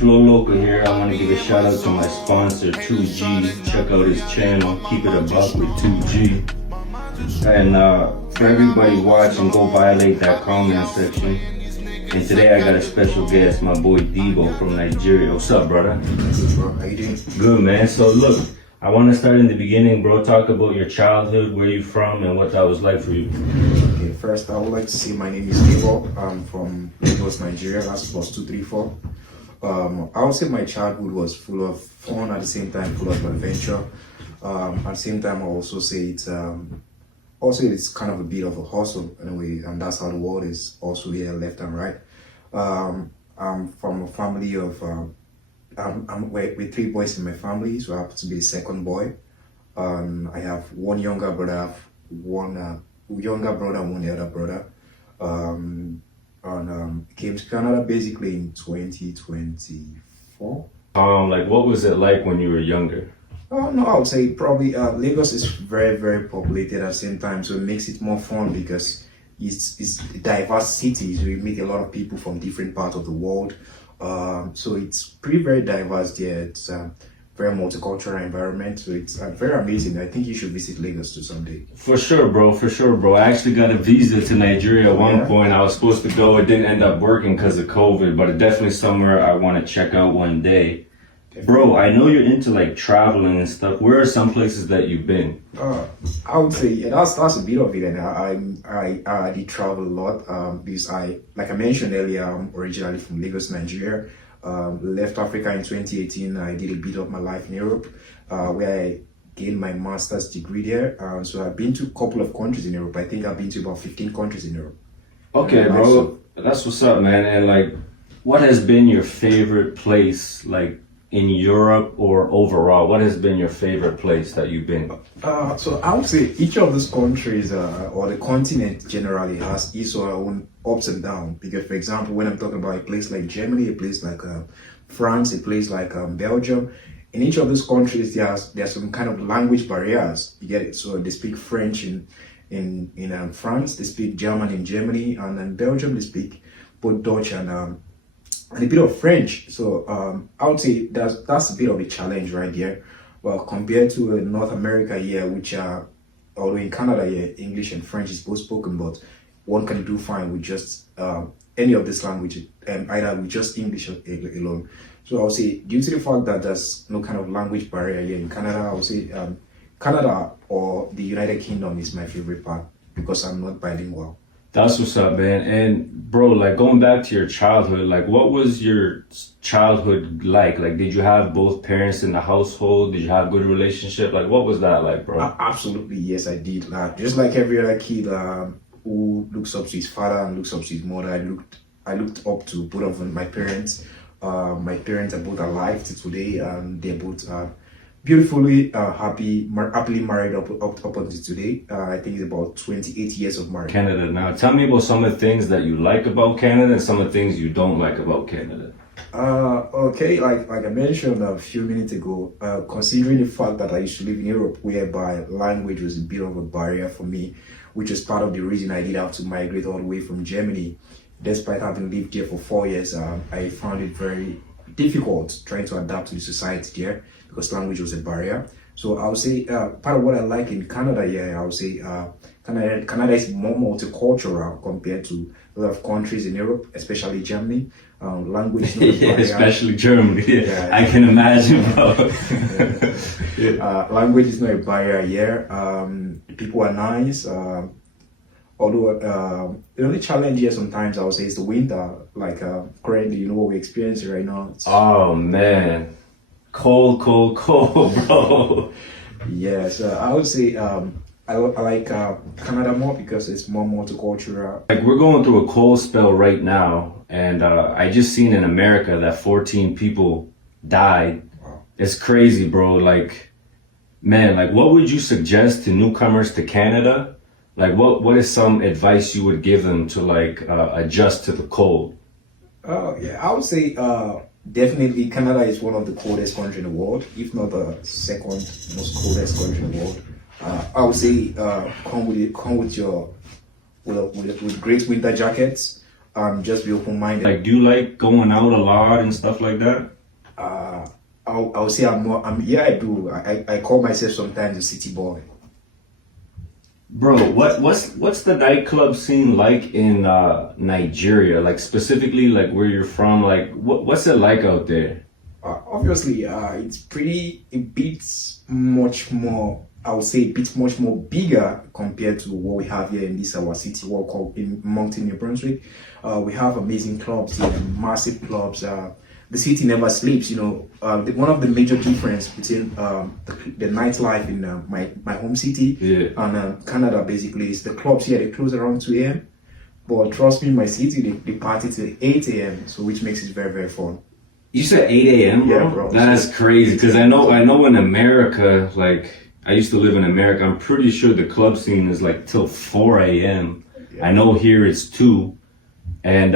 Flow Local here. I want to give a shout out to my sponsor, 2G. Check out his channel, Keep It a Buck with 2G. And for everybody watching, go violate that comment section. And today I got a special guest, my boy Deebo from Nigeria. What's up, brother? Good, bro. How you doing? Good, man. So look, I want to start in the beginning, bro. Talk about your childhood, where you from, and what that was like for you. Okay, first I would like to say my name is Deebo. I'm from Lagos, Nigeria. That's +234. I would say my childhood was full of fun, at the same time full of adventure. At the same time, I also say it's kind of a bit of a hustle anyway, and that's how the world is also here, left and right. I'm from a family of I'm with 3 boys in my family, so I happen to be the second boy. I have one younger brother, one younger brother, one elder brother. Came to Canada basically in 2024. Like, what was it like when you were younger? Oh no, I would say probably Lagos is very, very populated at the same time, so it makes it more fun because it's a diverse city. So you meet a lot of people from different parts of the world. So it's pretty very diverse there. It's a very multicultural environment, so it's very amazing. I think you should visit Lagos too someday. For sure, bro. For sure, bro. I actually got a visa to Nigeria at one point. I was supposed to go. It didn't end up working because of COVID, but it's definitely somewhere I want to check out one day. Bro, I know you're into like traveling and stuff. Where are some places that you've been? I would say that's a bit of it, and I did travel a lot. Because like I mentioned earlier, I'm originally from Lagos, Nigeria. Left Africa in 2018. I did a bit of my life in Europe, where I gained my master's degree there. So I've been to a couple of countries in Europe. I think I've been to about 15 countries in Europe. Okay, bro. That's what's up, man. And like, what has been your favorite place, like, in Europe or overall? What has been your favorite place that you've been? So I would say each of these countries or the continent generally has its own ups and downs. Because, for example, when I'm talking about a place like Germany, a place like France, a place like Belgium, in each of these countries there's some kind of language barriers. You get it? So they speak French in France, they speak German in Germany, and in Belgium they speak both Dutch and a bit of French. So I would say that's a bit of a challenge right there. Well, compared to North America here, which although in Canada here, English and French is both spoken, but one can do fine with just any of this language, either with just English alone. So I would say due to the fact that there's no kind of language barrier here in Canada, I would say Canada or the United Kingdom is my favorite part because I'm not bilingual. That's what's up, man. And bro, like going back to your childhood, like what was your childhood like? Like, did you have both parents in the household? Did you have good relationship? Like, what was that like, bro? Absolutely, yes, I did. Just like every other kid who looks up to his father and looks up to his mother, I looked up to both of my parents. My parents are both alive to today, and they're both beautifully happily married up until today. I think it's about 28 years of marriage. Canada. Now tell me about some of the things that you like about Canada and some of the things you don't like about Canada. Okay, like I mentioned a few minutes ago, considering the fact that I used to live in Europe, whereby language was a bit of a barrier for me, which is part of the reason I did have to migrate all the way from Germany. Despite having lived here for 4 years, I found it very difficult trying to adapt to the society there because language was a barrier. So I would say part of what I like in Canada, I would say Canada is more multicultural compared to a lot of countries in Europe, especially Germany. Language is not a barrier. Especially Germany. Yeah, I can imagine, bro. Language is not a barrier here. People are nice. Although the only challenge here sometimes I would say is the winter. Like currently, you know what we're experiencing right now. Oh man, cold, bro. Yeah, so I would say I like Canada more because it's more multicultural. Like we're going through a cold spell right now, and I just seen in America that 14 people died. Wow. It's crazy, bro. Like, man, like what would you suggest to newcomers to Canada? Like what is some advice you would give them to like adjust to the cold? Yeah, I would say definitely Canada is one of the coldest countries in the world, if not the second most coldest country in the world. I would say come with great winter jackets. just be open-minded. Like, do you like going out a lot and stuff like that? I'll say yeah, I do. I call myself sometimes a city boy. Bro, what's the nightclub scene like in Nigeria? Like specifically, like where you're from? Like what's it like out there? Obviously, it beats much more. I would say it beats much more bigger compared to what we have here in this our city, what we call in Moncton, New Brunswick. We have amazing clubs here, massive clubs. The city never sleeps. One of the major difference between the nightlife in my home city and Canada basically is the clubs here, they close around 2 a.m. But trust me, my city, they party till 8 a.m. So which makes it very, very fun. You said 8 a.m., bro? Yeah, bro. That's crazy. Because I know in America, like I used to live in America, I'm pretty sure the club scene is like till 4 a.m. Yeah. I know here it's 2. And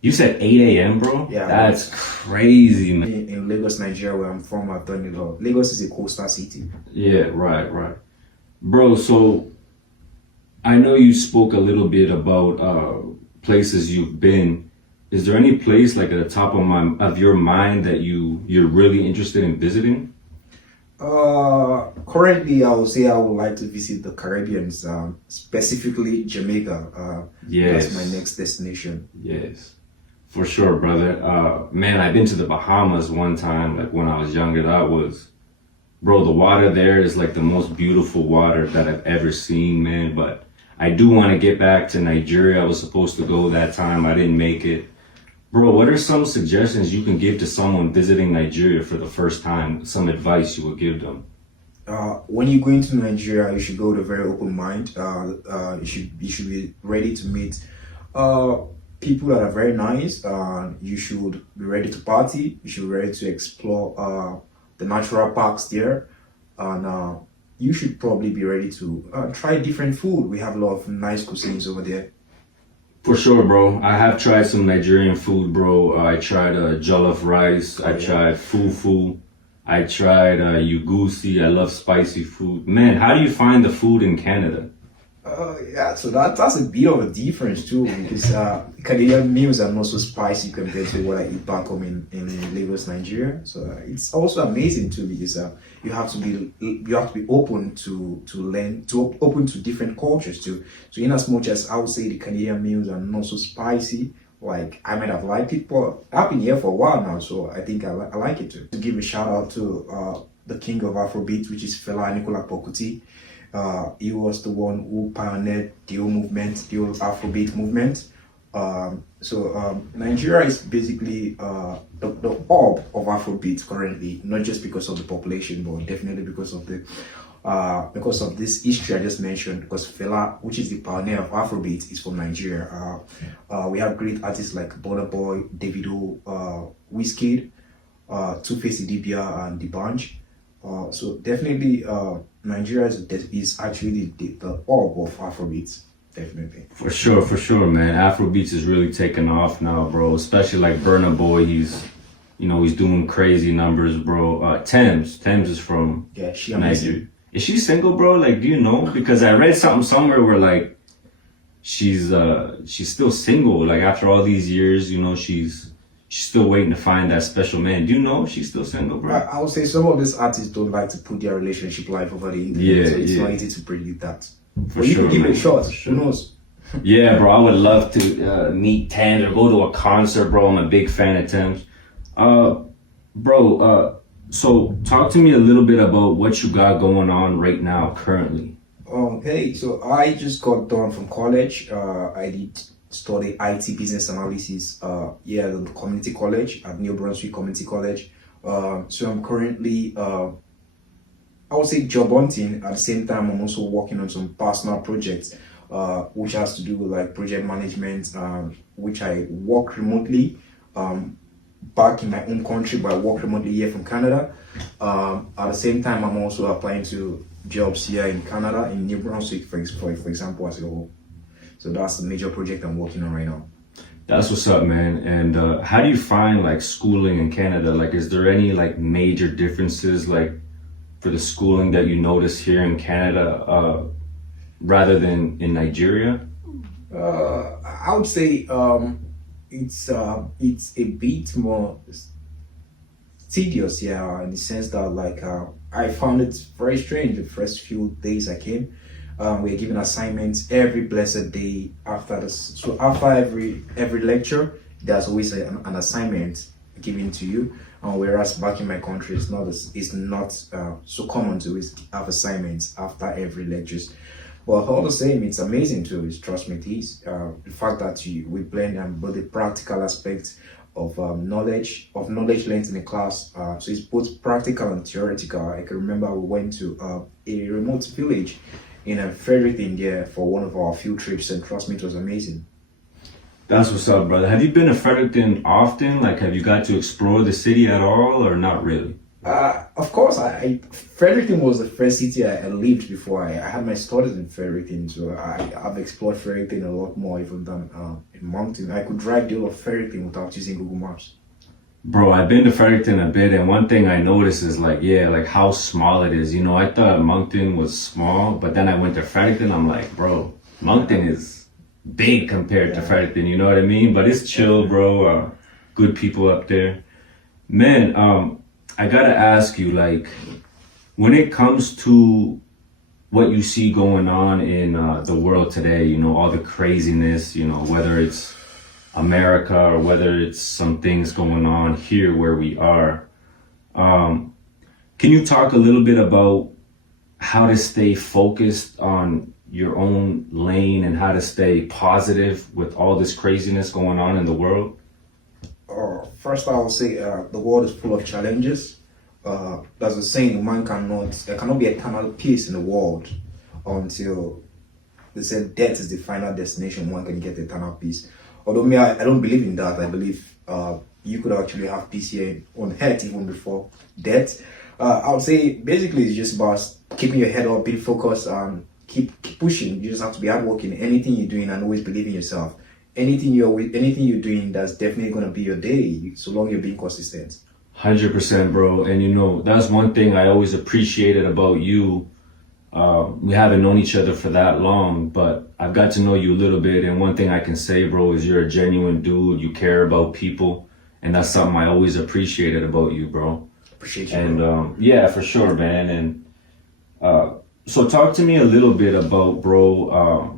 you said 8 a.m., bro? Yeah. That's crazy, man. In Lagos, Nigeria, where I'm from, I've done it all. Lagos is a coastal city. Yeah, right. Bro, so I know you spoke a little bit about places you've been. Is there any place like at the top of your mind that you're really interested in visiting? Currently, I would say I would like to visit the Caribbean, specifically Jamaica. Yes. That's my next destination. Yes, for sure, brother. Man, I've been to the Bahamas one time, like when I was younger. Bro, the water there is like the most beautiful water that I've ever seen, man. But I do want to get back to Nigeria. I was supposed to go that time. I didn't make it. Bro, what are some suggestions you can give to someone visiting Nigeria for the first time? Some advice you would give them? When you go into Nigeria, you should go with a very open mind. You should be ready to meet people that are very nice. You should be ready to party. You should be ready to explore the natural parks there. And you should probably be ready to try different food. We have a lot of nice cuisines over there. For sure, bro. I have tried some Nigerian food, bro. I tried jollof rice. I tried fufu. I tried yugusi. I love spicy food. Man, how do you find the food in Canada? Yeah, so that's a bit of a difference too, because Canadian meals are not so spicy compared to what I eat back home in Lagos, Nigeria. So it's also amazing too, because you have to be open to learn, open to different cultures too. So in as much as I would say the Canadian meals are not so spicy, like I might have liked it, but I've been here for a while now, so I think I like it too. To give a shout out to the king of Afrobeat, which is Fela Anikulapo-Kuti. He was the one who pioneered the whole movement, the whole Afrobeat movement. So Nigeria is basically the hub of Afrobeat currently, not just because of the population, but definitely because of this history I just mentioned. Because Fela, which is the pioneer of Afrobeat, is from Nigeria. We have great artists like Burna Boy, Davido, Wizkid, Two-Face Idibia, and D'banj. So definitely Nigeria is actually the hub of Afrobeats, definitely. For sure, man. Afrobeats is really taking off now, bro. Especially like Burna Boy, he's doing crazy numbers, bro. Thames is from Nigeria. Is she single, bro? Like, do you know? Because I read something somewhere where like she's still single. Like after all these years, she's still waiting to find that special man. Do you know if she's still single, bro? I would say some of these artists don't like to put their relationship life over the internet, so it's not easy to predict that. But you can give it a shot. Who knows? Yeah, bro. I would love to meet Thames or go to a concert, bro. I'm a big fan of Thames. Bro, so talk to me a little bit about what you got going on right now, currently. Okay, so I just got done from college. I did study IT business analysis at the community college at New Brunswick Community College. So I'm currently I would say job hunting. At the same time, I'm also working on some personal projects which has to do with like project management, which I work remotely back in my own country, but I work remotely here from Canada. At the same time, I'm also applying to jobs here in Canada, in New Brunswick, for example, as a whole. So that's the major project I'm working on right now. That's what's up, man. And how do you find like schooling in Canada? Like, is there any like major differences like for the schooling that you notice here in Canada rather than in Nigeria? I would say it's a bit more tedious, yeah, in the sense that like I found it very strange the first few days I came. We're given assignments every blessed day after this. So after every lecture, there's always an assignment given to you. Whereas back in my country, it's not so common to always have assignments after every lectures. But all the same, it's amazing too. Trust me, it is. The fact that we blend both the practical aspects of knowledge learned in the class. So it's both practical and theoretical. I can remember we went to a remote village in Frederick, India for one of our field trips, and trust me, it was amazing. That's what's up, brother. Have you been to Fredericton often? Like, have you got to explore the city at all, or not really? Of course, Fredericton was the first city I lived before. I had my studies in Fredericton, so I've explored Fredericton a lot more even than in Moncton. I could drive the whole of Fredericton without using Google Maps. Bro, I've been to Fredericton a bit, and one thing I noticed is like, yeah, like how small it is. You know, I thought Moncton was small, but then I went to Fredericton. I'm like, bro, Moncton is big compared to Fredericton. You know what I mean? But it's chill, bro. Good people up there, man. I gotta ask you, like, when it comes to what you see going on in the world today, you know, all the craziness, you know, whether it's America or whether it's some things going on here where we are. Can you talk a little bit about how to stay focused on your own lane and how to stay positive with all this craziness going on in the world? First, I will say the world is full of challenges. There's a saying, there cannot be eternal peace in the world until they said death is the final destination. One can get eternal peace. Although me, I don't believe in that. I believe you could actually have peace here on earth even before death. I would say basically it's just about keeping your head up, being focused, and keep pushing. You just have to be hardworking. Anything you're doing, and always believe in yourself. Anything you're doing, that's definitely gonna be your day, so long you're being consistent. 100%, bro. And you know, that's one thing I always appreciated about you. We haven't known each other for that long, but I've got to know you a little bit. And one thing I can say, bro, is you're a genuine dude. You care about people. And that's something I always appreciated about you, bro. Appreciate you. And yeah, for sure, man. And so talk to me a little bit about, bro,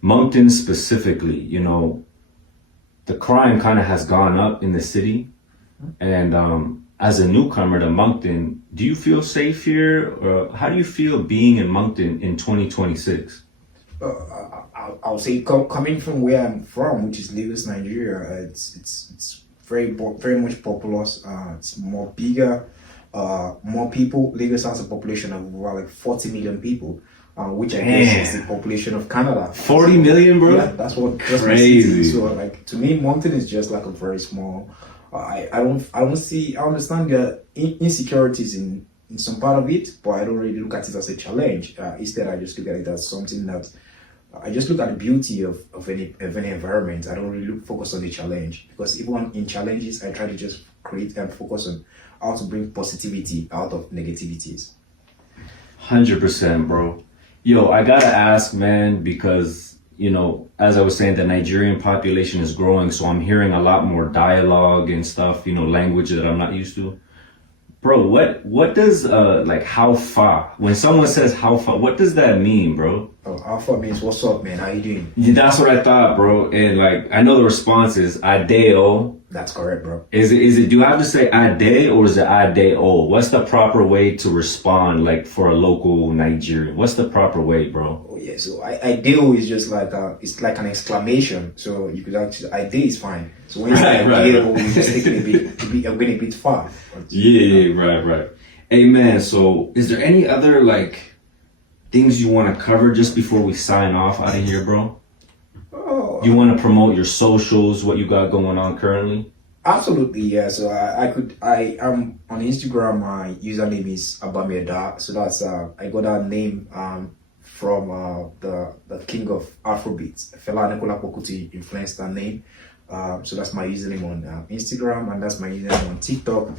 Moncton specifically. You know, the crime kind of has gone up in the city. And as a newcomer to Moncton, do you feel safe here? Or how do you feel being in Moncton in 2026? I'll say coming from where I'm from, which is Lagos, Nigeria, it's very much populous. It's more bigger, more people. Lagos has a population of over like 40 million people, which I guess is the population of Canada. 40 million, bro? Yeah, that's what crazy. So like to me, Moncton is just like a very small. I understand the insecurities in some part of it, but I don't really look at it as a challenge. Instead, I just look at it as something that I just look at the beauty of any environment. I don't really focus on the challenge, because even in challenges, I try to just create and focus on how to bring positivity out of negativities. 100%, bro. Yo, I gotta ask, man, because you know, as I was saying, the Nigerian population is growing, so I'm hearing a lot more dialogue and stuff, you know, language that I'm not used to. Bro, what does like how far? When someone says how far, what does that mean, bro? Oh, how far means what's up, man? How you doing? Yeah, that's what I thought, bro. And like I know the response is adeo. That's correct, bro. Is it do I have to say ade or is it adeo? What's the proper way to respond, like for a local Nigerian? What's the proper way, bro? Oh yeah, so ideal is just like it's like an exclamation. So you could actually ideal is fine. So when you say ideal, you just take it a bit far. Yeah, right. Hey man, so is there any other like things you want to cover just before we sign off out of here, bro? You want to promote your socials, what you got going on currently? Absolutely, yeah. So I am on Instagram. My username is Abameda. So that's I got that name from the king of Afrobeats, Fela Nicola Pokuti influenced that name. So that's my username on Instagram, and that's my username on TikTok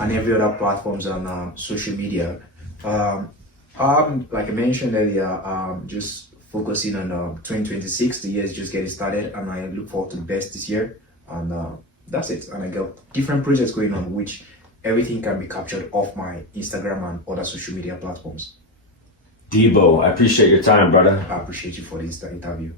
and every other platforms on social media. Like I mentioned earlier, just focusing on 2026. The year is just getting started, and I look forward to the best this year. And that's it. And I got different projects going on, which everything can be captured off my Instagram and other social media platforms. Deebo, I appreciate your time, brother. I appreciate you for this interview.